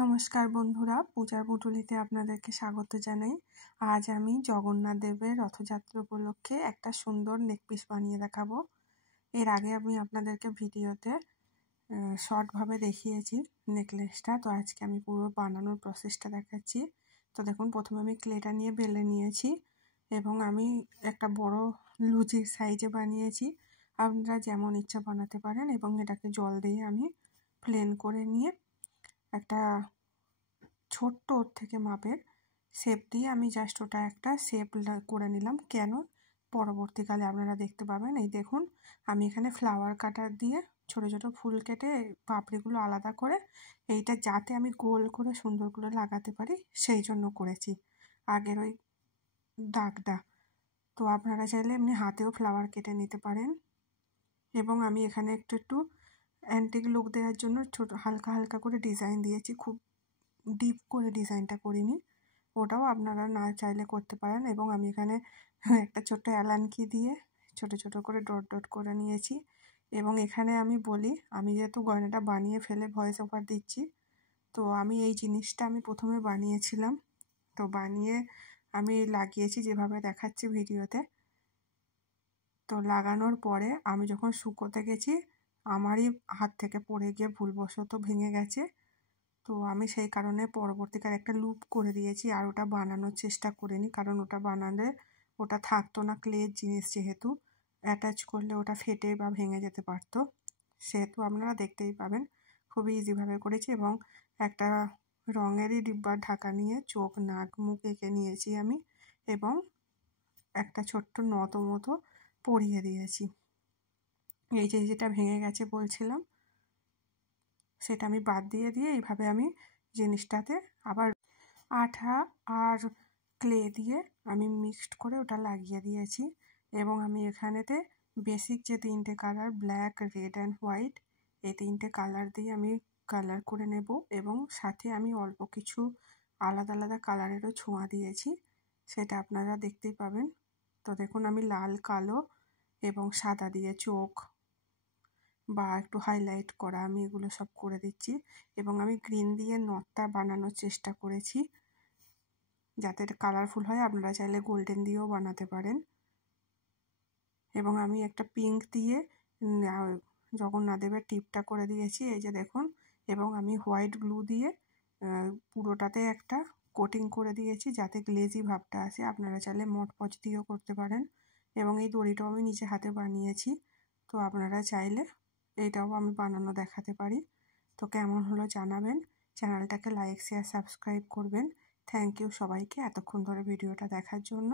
নমস্কার বন্ধুরা, পূজার পুটুলিতে আপনাদেরকে স্বাগত জানাই। আজ আমি জগন্নাথ দেবের রথযাত্রা উপলক্ষে একটা সুন্দর নেকপিস বানিয়ে দেখাবো। এর আগে আমি আপনাদেরকে ভিডিওতে শর্টভাবে দেখিয়েছি নেকলেসটা, তো আজকে আমি পুরো বানানোর প্রসেসটা দেখাচ্ছি। তো দেখুন, প্রথমে আমি ক্লেটা নিয়ে বেলে নিয়েছি এবং আমি একটা বড় লুচির সাইজে বানিয়েছি। আপনারা যেমন ইচ্ছা বানাতে পারেন এবং এটাকে জল দিয়ে আমি প্লেন করে নিয়ে একটা ছোট্ট ওর থেকে মাপের শেপ দিয়ে আমি জাস্ট ওটা একটা শেপ করে নিলাম। কেন, পরবর্তীকালে আপনারা দেখতে পাবেন। এই দেখুন, আমি এখানে ফ্লাওয়ার কাটার দিয়ে ছোট ছোট ফুল কেটে পাপড়িগুলো আলাদা করে এইটা যাতে আমি গোল করে সুন্দর করে লাগাতে পারি সেই জন্য করেছি আগের ওই দাগটা। তো আপনারা চাইলে এমনি হাতেও ফ্লাওয়ার কেটে নিতে পারেন। এবং আমি এখানে একটু অ্যান্টিক লুক দেওয়ার জন্য ছোট হালকা হালকা করে ডিজাইন দিয়েছি, খুব ডিপ করে ডিজাইনটা করিনি, ওটাও আপনারা না চাইলে করতে পারেন। এবং আমি এখানে একটা ছোট্ট অ্যালান কি দিয়ে ছোট ছোট করে ডট ডট করে নিয়েছি। এবং এখানে আমি বলি, আমি যেহেতু গয়নাটা বানিয়ে ফেলে ভয়েস ওভার দিচ্ছি, তো আমি এই জিনিসটা আমি প্রথমে বানিয়েছিলাম, তো বানিয়ে আমি লাগিয়েছি যেভাবে দেখাচ্ছি ভিডিওতে। তো লাগানোর পরে আমি যখন শুকোতে গেছি আমারই হাত থেকে পড়ে গিয়ে ভুলবশত ভেঙে গেছে। তো আমি সেই কারণে পরবর্তীকালে একটা লুপ করে দিয়েছি, আর ওটা বানানোর চেষ্টা করিনি, কারণ ওটা বানালে ওটা থাকতো না, ক্লের জিনিস যেহেতু অ্যাটাচ করলে ওটা ফেটে বা ভেঙে যেতে পারতো। সেহেতু আপনারা দেখতেই পাবেন খুবই ইজিভাবে করেছি। এবং একটা রঙেরই ডিব্বার ঢাকা নিয়ে চোখ নাক মুখ এঁকে নিয়েছি আমি, এবং একটা ছোট্ট নত মতো পরিয়ে দিয়েছি। এই যে যেটা ভেঙে গেছে বলছিলাম, সেটা আমি বাদ দিয়ে এইভাবে আমি জিনিসটাতে আবার আঠা আর ক্লে দিয়ে আমি মিক্সড করে ওটা লাগিয়ে দিয়েছি। এবং আমি এখানেতে বেসিক যে তিনটে colour, black, red and white, এই তিনটে কালার দিয়ে আমি কালার করে নেব। এবং সাথে আমি অল্প কিছু আলাদা আলাদা কালারেরও ছোঁয়া দিয়েছি, সেটা আপনারা দেখতেই পাবেন। তো দেখুন, আমি লাল, কালো এবং সাদা দিয়ে চোখ বা একটু হাইলাইট করা আমি এগুলো সব করে দিচ্ছি। এবং আমি গ্রিন দিয়ে নটটা বানানোর চেষ্টা করেছি যাতে এটা কালারফুল হয়। আপনারা চাইলে গোল্ডেন দিয়েও বানাতে পারেন। এবং আমি একটা পিঙ্ক দিয়ে জগন্নাথ দেবের টিপটা করে দিয়েছি, এই যে দেখুন। এবং আমি হোয়াইট গ্লু দিয়ে পুরোটাতে একটা কোটিং করে দিয়েছি যাতে গ্লেজি ভাবটা আসে। আপনারা চাইলে মটপচ দিয়েও করতে পারেন। এবং এই দড়িটাও আমি নিজে হাতে বানিয়েছি, তো আপনারা চাইলে এইটাও আমি বানানো দেখাতে পারি। তো কেমন হলো জানাবেন, চ্যানেলটাকে লাইক শেয়ার সাবস্ক্রাইব করবেন। থ্যাংক ইউ সবাইকে এতক্ষণ ধরে ভিডিওটা দেখার জন্য।